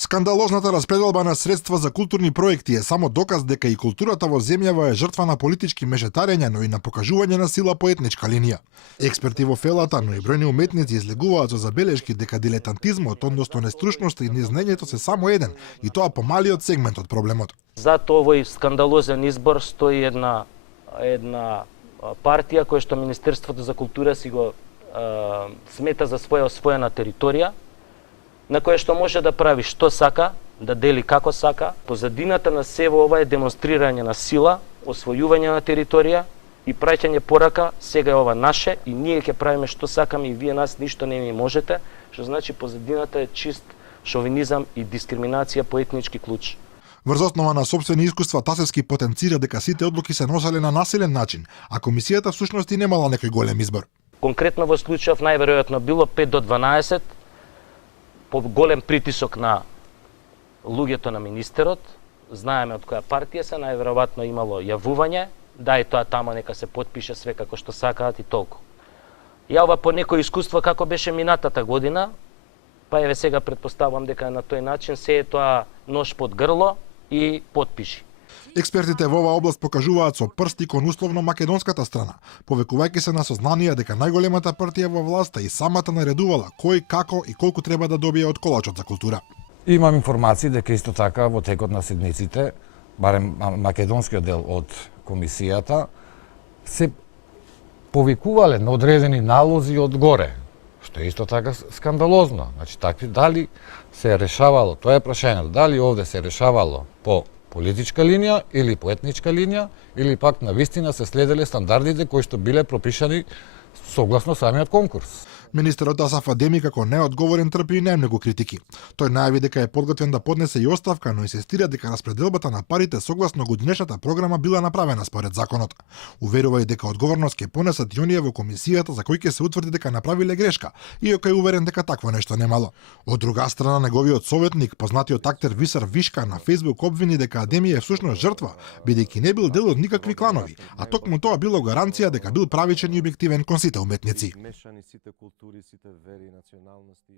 Скандалозната распределба на средства за културни проекти е само доказ дека и културата во земјава е жртва на политички мешетарења, но и на покажување на сила по етничка линија. Експерти во фелата, но и бројни уметници излегуваат со забелешки дека дилетантизмот, односно нестручноста и незнаењето се само еден, и тоа помалиот сегмент од проблемот. Зато овој скандалозен избор стои една партија која што Министерството за култура си го смета за своја освоена територија, на која што може да прави што сака, да дели како сака. Позадината на сево ова е демонстрирање на сила, освојување на територија и праќање порака, сега е ова наше и ние ќе правиме што сакаме и вие нас ништо не ми можете, што значи позадината е чист шовинизам и дискриминација по етнички клуч. Врз основа на собствени искуства Тасевски потенцира дека сите одлуки се носеле на насилен начин, а комисијата всушност и немала некој голем избор. Конкретно во случајов најверојатно било 5 до 12, по голем притисок на луѓето на министерот, знаеме од која партија се, најверојатно имало јавување, да и тоа тамо нека се потпише све како што сакаат и толку. Ја ова по некој искуство како беше минатата година, па еве сега претпоставувам дека на тој начин се е тоа нож под грло и потпиши. Експертите во оваа област покажуваат со прсти кон условно македонската страна, повекувајќи се на сознание дека најголемата партија во власта и самата наредувала кој, како и колку треба да добие од колачот за култура. Имам информации дека исто така во текот на седмиците, барем македонскиот дел од комисијата, се повикувале на одредени налози од горе, што е исто така скандалозно. Значи, такви дали се решавало, тоа е прашањето, дали овде се решавало по политичка линија или по етничка линија, или пак на вистина се следеле стандардите кои што биле пропишани согласно самиот конкурс. Министерот Асаф Адеми како неодговорен трпи и најмногу критики. Тој најави дека е подготвен да поднесе и оставка, но инсистира дека распределбата на парите согласно годинешната програма била направена според законот. Уверува и дека одговорност ќе понесат и оние во комисијата за кои ќе се утврди дека направиле грешка, иако е уверен дека такво нешто немало. Од друга страна, неговиот советник, познатиот актер Висар Вишка на Facebook обвини дека Адеми е всушност жртва, бидејќи не бил дел од никакви кланови, а токму тоа било гаранција дека бил правичен и објективен кон сите уметници. Сите култури, сите вери, националности.